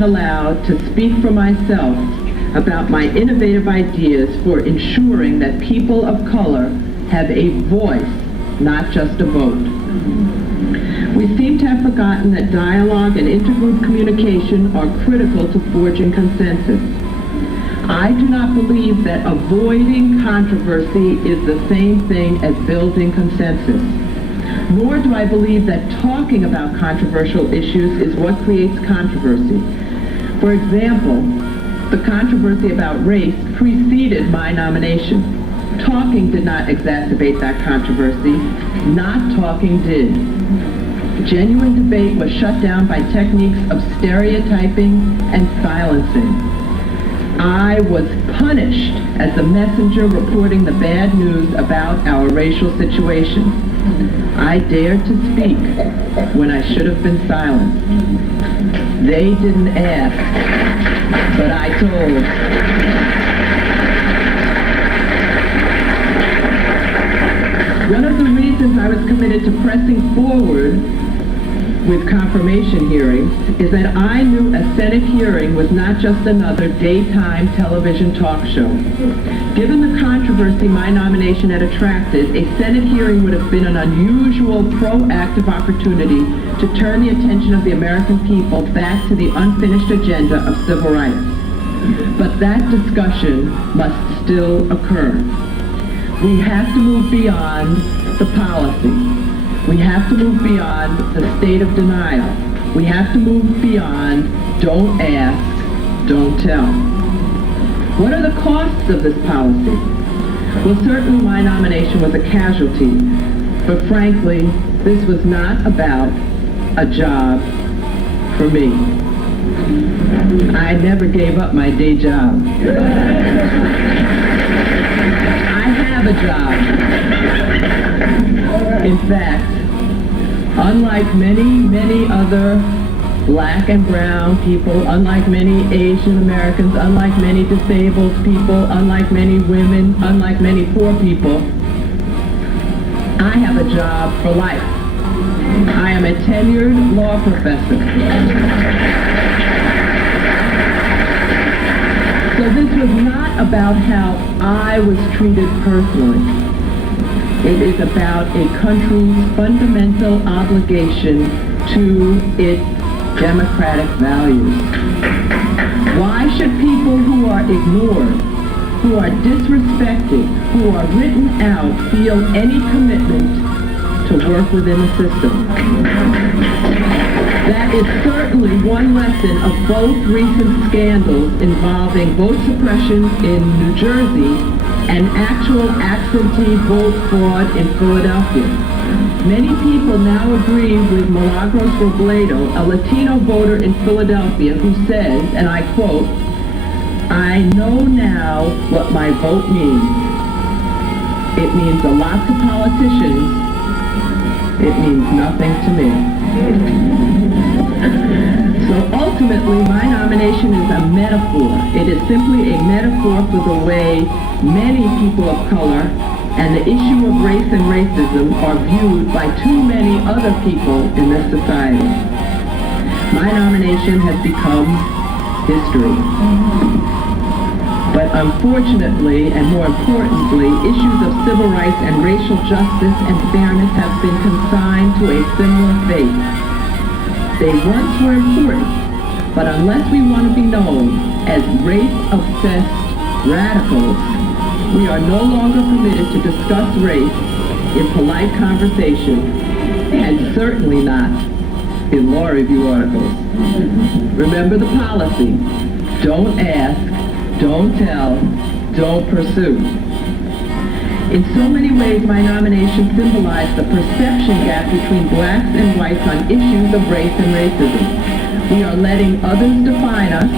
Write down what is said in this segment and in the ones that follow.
not allowed to speak for myself about my innovative ideas for ensuring that people of color have a voice, not just a vote. We seem to have forgotten that dialogue and intergroup communication are critical to forging consensus. I do not believe that avoiding controversy is the same thing as building consensus. Nor do I believe that talking about controversial issues is what creates controversy. For example, the controversy about race preceded my nomination. Talking did not exacerbate that controversy. Not talking did. Genuine debate was shut down by techniques of stereotyping and silencing. I was punished as the messenger reporting the bad news about our racial situation. I dared to speak when I should have been silent. They didn't ask, but I told. One of the reasons I was committed to pressing forward with confirmation hearings is that I knew a Senate hearing was not just another daytime television talk show. Given the controversy my nomination had attracted, a Senate hearing would have been an unusual, proactive opportunity to turn the attention of the American people back to the unfinished agenda of civil rights. But that discussion must still occur. We have to move beyond the policy. We have to move beyond the state of denial. We have to move beyond don't ask, don't tell. What are the costs of this policy? Well, certainly my nomination was a casualty, but frankly, this was not about a job for me. I never gave up my day job. I have a job. In fact, unlike many other black and brown people, unlike many Asian Americans, unlike many disabled people, unlike many women, unlike many poor people, I have a job for life. I am a tenured law professor. So this was not about how I was treated personally. It is about a country's fundamental obligation to its democratic values. Why should people who are ignored, who are disrespected, who are written out feel any commitment to work within the system? That is certainly one lesson of both recent scandals involving vote suppression in New Jersey and actual absentee vote fraud in Philadelphia. Many people now agree with Milagros Robledo, a Latino voter in Philadelphia, who says, and I quote, "I know now what my vote means. It means a lot to politicians. It means nothing to me." So ultimately, my nomination is a metaphor. It is simply a metaphor for the way many people of color and the issue of race and racism are viewed by too many other people in this society. My nomination has become history. But unfortunately, and more importantly, issues of civil rights and racial justice and fairness have been consigned to a similar fate. They once were important, but unless we want to be known as race-obsessed radicals, we are no longer permitted to discuss race in polite conversation, and certainly not in law review articles. Remember the policy. Don't ask, don't tell, don't pursue. In so many ways, my nomination symbolized the perception gap between blacks and whites on issues of race and racism. We are letting others define us.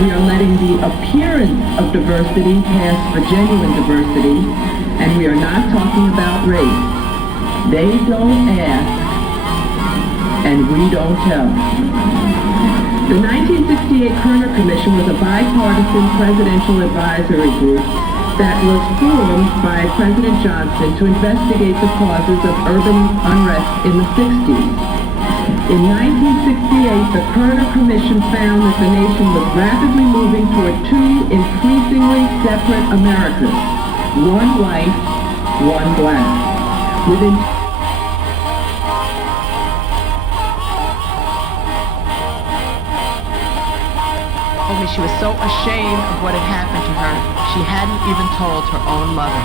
We are letting the appearance of diversity pass for genuine diversity, and we are not talking about race. They don't ask, and we don't tell. The 1968 Kerner Commission was a bipartisan presidential advisory group that was formed by President Johnson to investigate the causes of urban unrest in the 60s. In 1968, the Kerner Commission found that the nation was rapidly moving toward two increasingly separate Americas, one white, one black. Within told me she was so ashamed of what had happened to her, she hadn't even told her own mother.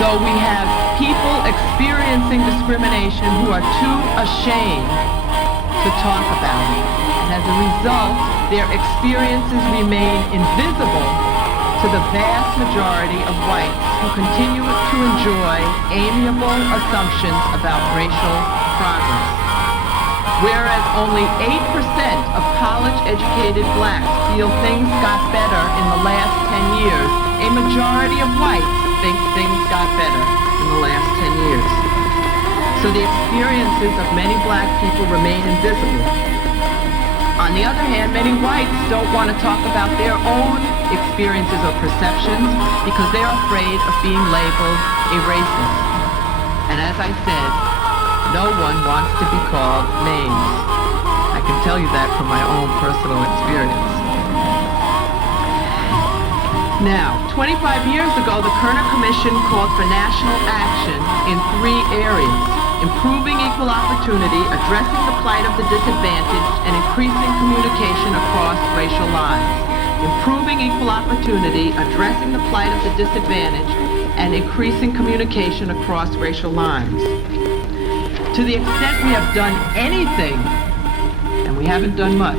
So we have people experiencing discrimination who are too ashamed to talk about it. And as a result, their experiences remain invisible to the vast majority of whites who continue to enjoy amiable assumptions about racial progress. Whereas only 8% of college-educated blacks feel things got better in the last 10 years, a majority of whites think things got better in the last 10 years. So the experiences of many black people remain invisible. On the other hand, many whites don't want to talk about their own experiences or perceptions because they're afraid of being labeled a racist. And as I said, no one wants to be called names. I can tell you that from my own personal experience. Now, 25 years ago, the Kerner Commission called for national action in 3 areas: improving equal opportunity, addressing the plight of the disadvantaged, and increasing communication across racial lines. Improving equal opportunity, addressing the plight of the disadvantaged, and increasing communication across racial lines. To the extent we have done anything, and we haven't done much,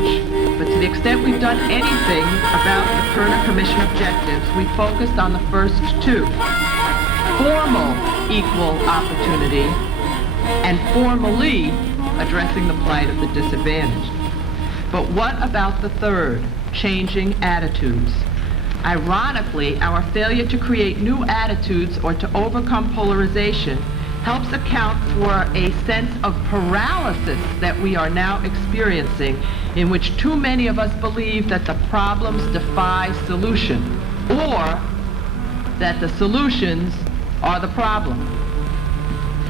but to the extent we've done anything about the Kerner Commission objectives, we focused on the first 2. Formal equal opportunity and formally addressing the plight of the disadvantaged. But what about the third, changing attitudes? Ironically, our failure to create new attitudes or to overcome polarization helps account for a sense of paralysis that we are now experiencing, in which too many of us believe that the problems defy solution, or that the solutions are the problem.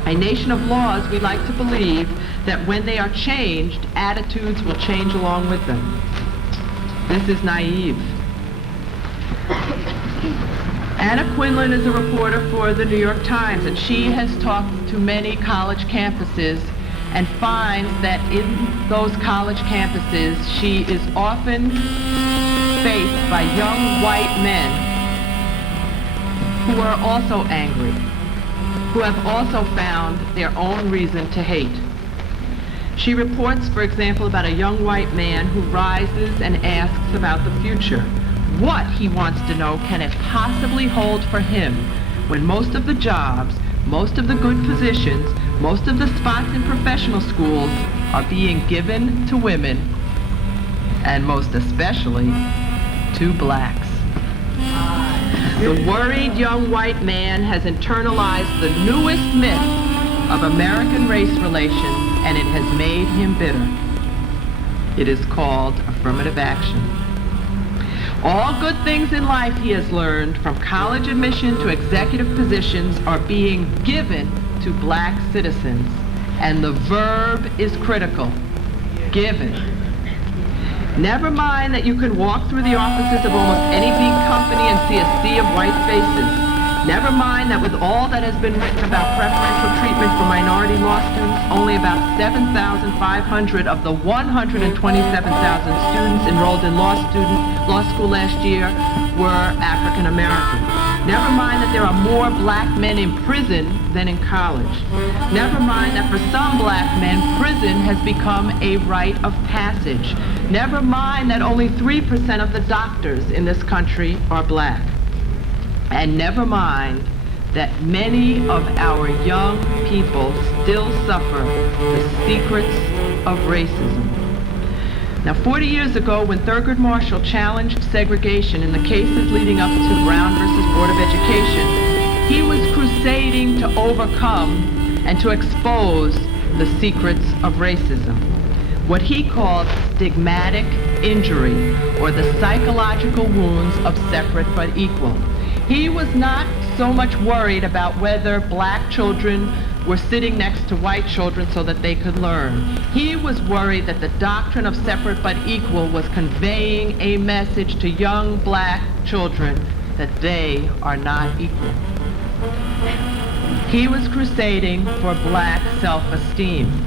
A nation of laws, we like to believe that when they are changed, attitudes will change along with them. This is naive. Anna Quinlan is a reporter for the New York Times, and she has talked to many college campuses and finds that in those college campuses, she is often faced by young white men who are also angry, who have also found their own reason to hate. She reports, for example, about a young white man who rises and asks about the future. What, he wants to know, can it possibly hold for him when most of the jobs, most of the good positions, most of the spots in professional schools are being given to women, and most especially to blacks? The worried young white man has internalized the newest myth of American race relations, and it has made him bitter. It is called affirmative action. All good things in life, he has learned, from college admission to executive positions, are being given to black citizens. And the verb is critical. Given. Never mind that you can walk through the offices of almost any big company and see a sea of white faces. Never mind that with all that has been written about preferential treatment for minority law students, only about 7,500 of the 127,000 students enrolled in law school last year were African American. Never mind that there are more black men in prison than in college. Never mind that for some black men, prison has become a rite of passage. Never mind that only 3% of the doctors in this country are black. And never mind that many of our young people still suffer the secrets of racism. Now, 40 years ago, when Thurgood Marshall challenged segregation in the cases leading up to Brown versus Board of Education, he was crusading to overcome and to expose the secrets of racism. What he called stigmatic injury, or the psychological wounds of separate but equal. He was not so much worried about whether black children were sitting next to white children so that they could learn. He was worried that the doctrine of separate but equal was conveying a message to young black children that they are not equal. He was crusading for black self-esteem.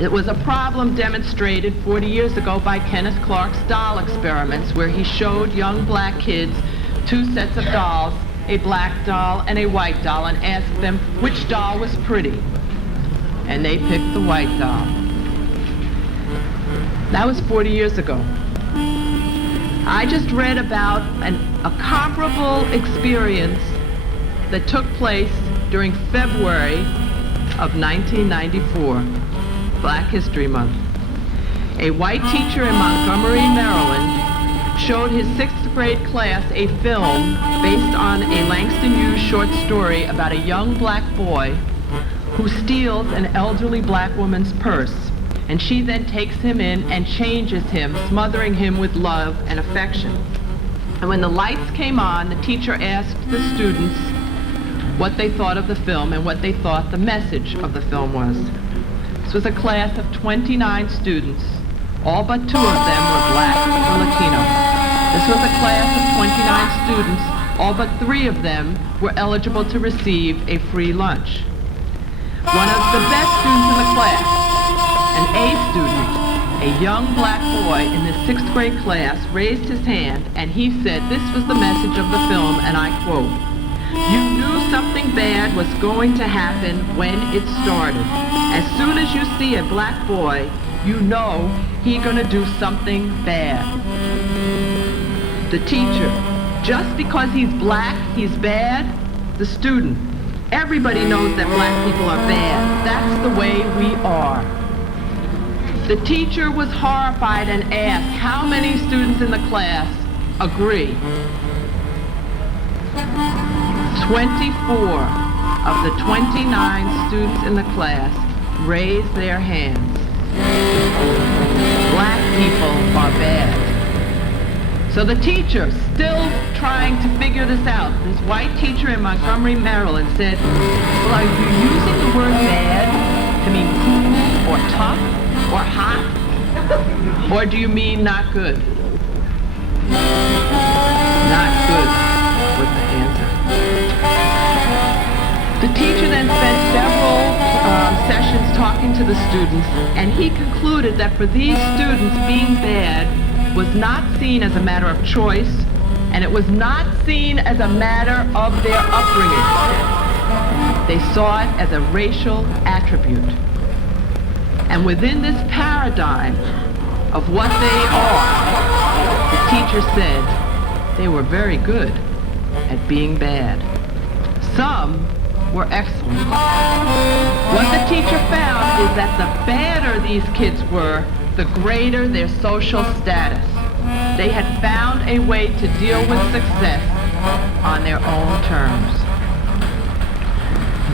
It was a problem demonstrated 40 years ago by Kenneth Clark's doll experiments, where he showed young black kids two sets of dolls, a black doll and a white doll, and asked them which doll was pretty. And they picked the white doll. That was 40 years ago. I just read about a comparable experience that took place during February of 1994, Black History Month. A white teacher in Montgomery, Maryland, showed his 6th grade class a film based on a Langston Hughes short story about a young black boy who steals an elderly black woman's purse, and she then takes him in and changes him, smothering him with love and affection. And when the lights came on, the teacher asked the students what they thought of the film and what they thought the message of the film was. This was a class of 29 students. All but 2 of them were black or Latino. This was a class of 29 students. All but 3 of them were eligible to receive a free lunch. One of the best students in the class, an A student, a young black boy in the 6th grade class, raised his hand and he said this was the message of the film, and I quote, "You knew something bad was going to happen when it started. As soon as you see a black boy, you know he's gonna do something bad." The teacher, just because he's black, he's bad. The student, everybody knows that black people are bad. That's the way we are. The teacher was horrified and asked how many students in the class agree. 24 of the 29 students in the class raised their hands. Black people are bad. So the teacher, still trying to figure this out, this white teacher in Montgomery, Maryland, said, "Well, are you using the word bad to mean cool or tough or hot? Or do you mean not good?" "Not good," was the answer. The teacher then spent several sessions talking to the students, and he concluded that for these students, being bad was not seen as a matter of choice, and it was not seen as a matter of their upbringing. They saw it as a racial attribute. And within this paradigm of what they are, the teacher said they were very good at being bad. Some were excellent. What the teacher found is that the badder these kids were, the greater their social status. They had found a way to deal with success on their own terms.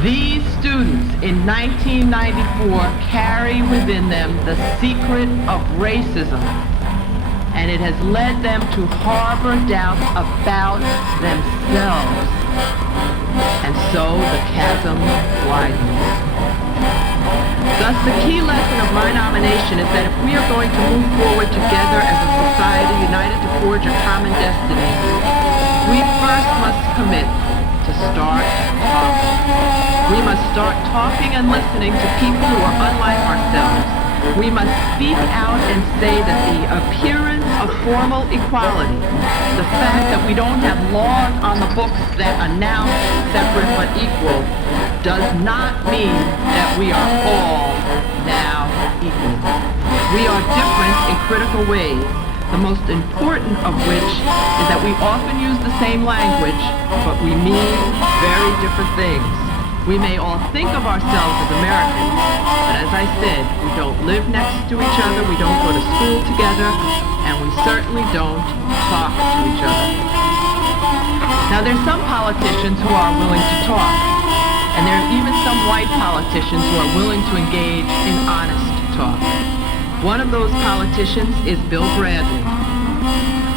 These students in 1994 carry within them the secret of racism, and it has led them to harbor doubts about themselves. And so the chasm widens. Thus, the key lesson of my nomination is that if we are going to move forward together as a society united to forge a common destiny, we first must commit to start talking. We must start talking and listening to people who are unlike ourselves. We must speak out and say that the appearance of formal equality, the fact that we don't have laws on the books that announce separate but equal, does not mean that we are all now equal. We are different in critical ways, the most important of which is that we often use the same language, but we mean very different things. We may all think of ourselves as Americans, but as I said, we don't live next to each other, we don't go to school together, and we certainly don't talk to each other. Now, there's some politicians who are willing to talk, and there are even some white politicians who are willing to engage in honest talk. One of those politicians is Bill Bradley.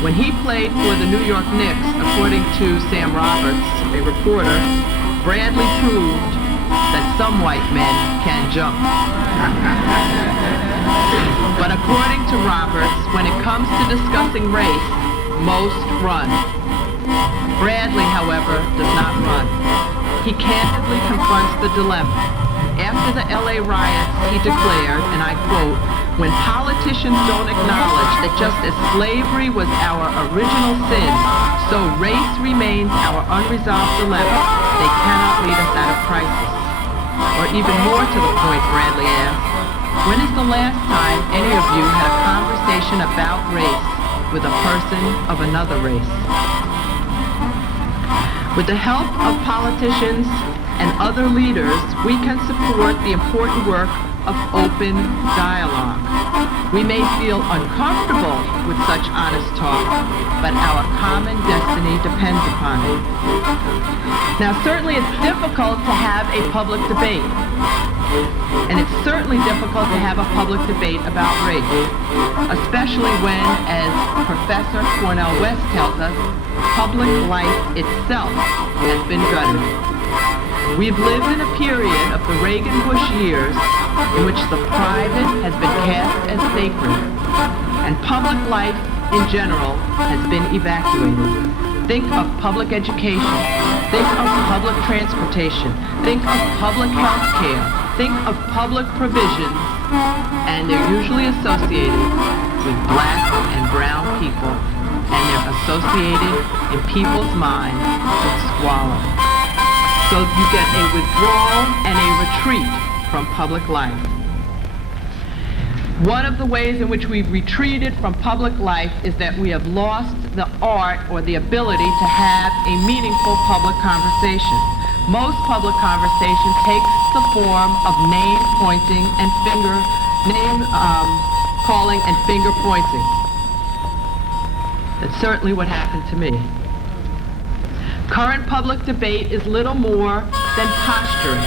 When he played for the New York Knicks, according to Sam Roberts, a reporter, Bradley proved that some white men can jump. But according to Roberts, when it comes to discussing race, most run. Bradley, however, does not run. He candidly confronts the dilemma. After the LA riots, he declared, and I quote, "When politicians don't acknowledge that just as slavery was our original sin, so race remains our unresolved dilemma, they cannot lead us out of crisis." Or even more to the point, Bradley asked, "When is the last time any of you had a conversation about race with a person of another race?" With the help of politicians and other leaders, we can support the important work of open dialogue. We may feel uncomfortable with such honest talk, but our common destiny depends upon it. Now, certainly it's difficult to have a public debate. And it's certainly difficult to have a public debate about race, especially when, as Professor Cornel West tells us, public life itself has been gutted. We've lived in a period of the Reagan-Bush years in which the private has been cast as sacred, and public life in general has been evacuated. Think of public education, think of public transportation, think of public health care, think of public provisions, and they're usually associated with black and brown people, and they're associated in people's minds with squalor. So you get a withdrawal and a retreat from public life. One of the ways in which we've retreated from public life is that we have lost the art or the ability to have a meaningful public conversation. Most public conversation takes the form of name pointing and calling and finger pointing. That's certainly what happened to me. Current public debate is little more than posturing.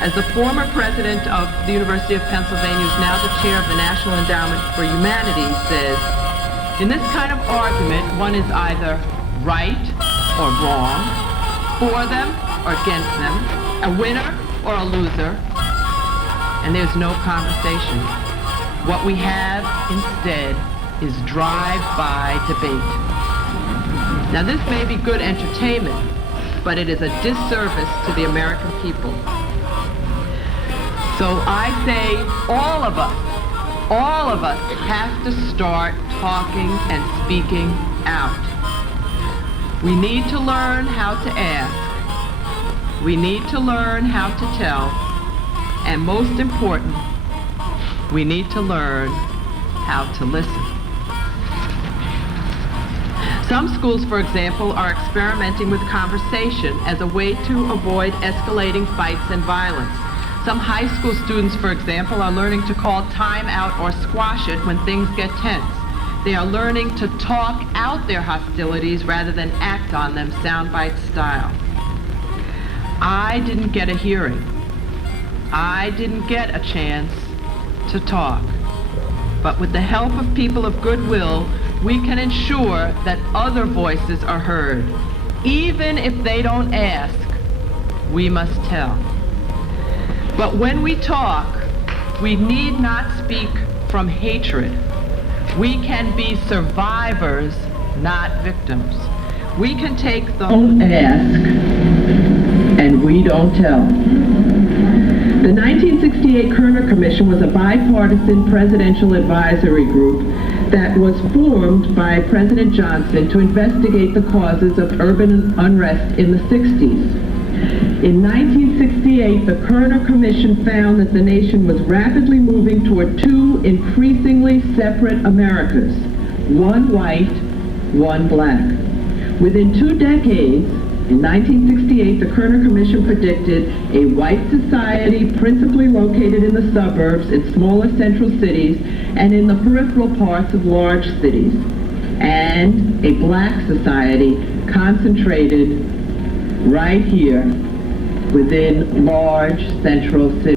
As the former president of the University of Pennsylvania, who's now the chair of the National Endowment for Humanities, says, in this kind of argument, one is either right or wrong, for them or against them, a winner or a loser, and there's no conversation. What we have instead is drive-by debate. Now, this may be good entertainment, but it is a disservice to the American people. So I say all of us have to start talking and speaking out. We need to learn how to ask. We need to learn how to tell. And most important, we need to learn how to listen. Some schools, for example, are experimenting with conversation as a way to avoid escalating fights and violence. Some high school students, for example, are learning to call time out or squash it when things get tense. They are learning to talk out their hostilities rather than act on them soundbite style. I didn't get a hearing. I didn't get a chance to talk. But with the help of people of goodwill, we can ensure that other voices are heard. Even if they don't ask, we must tell. But when we talk, we need not speak from hatred. We can be survivors, not victims. We can take the don't ask, and we don't tell. The 1968 Kerner Commission was a bipartisan presidential advisory group that was formed by President Johnson to investigate the causes of urban unrest in the 60s. In 1968, the Kerner Commission found that the nation was rapidly moving toward two increasingly separate Americas, one white, one black. Within 2 decades, in 1968, the Kerner Commission predicted a white society principally located in the suburbs, in smaller central cities, and in the peripheral parts of large cities, and a black society concentrated right here within large central cities.